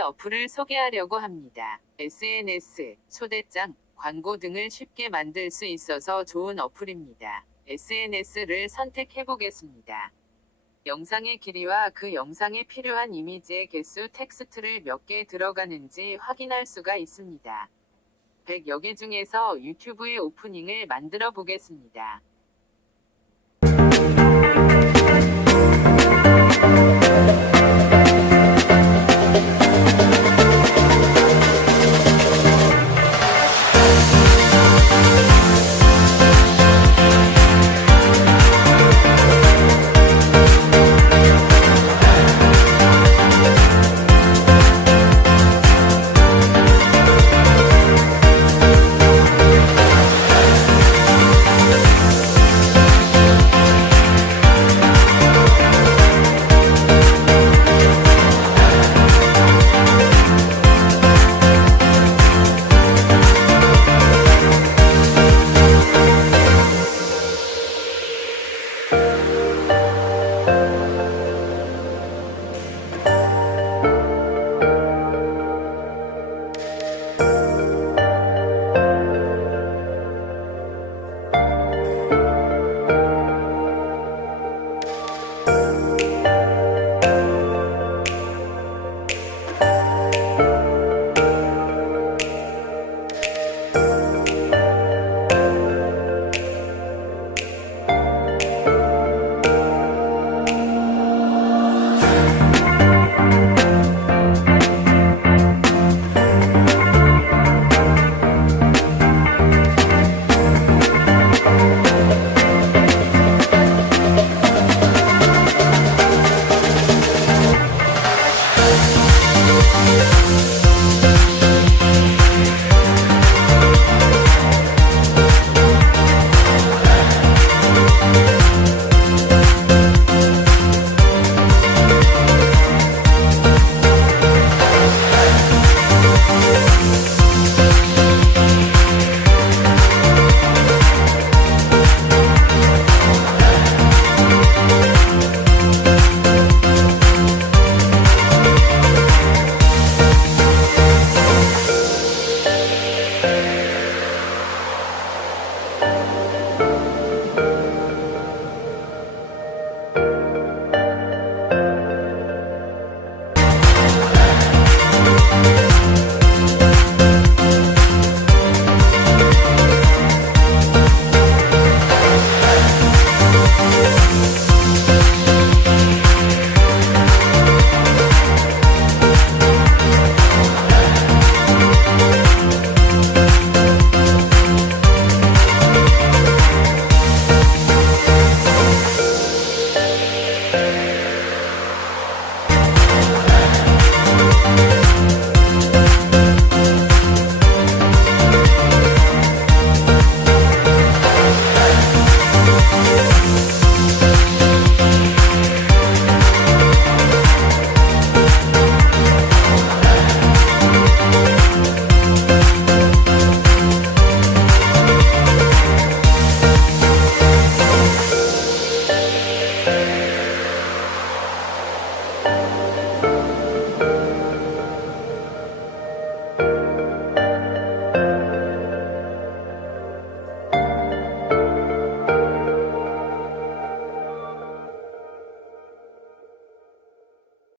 어플을 소개하려고 합니다. SNS, 초대장, 광고 등을 쉽게 만들 수 있어서 좋은 어플입니다. SNS를 선택해 보겠습니다. 영상의 길이와 그 영상에 필요한 이미지의 개수 텍스트를 몇 개 들어가는지 확인할 수가 있습니다. 100여 개 중에서 유튜브의 오프닝을 만들어 보겠습니다.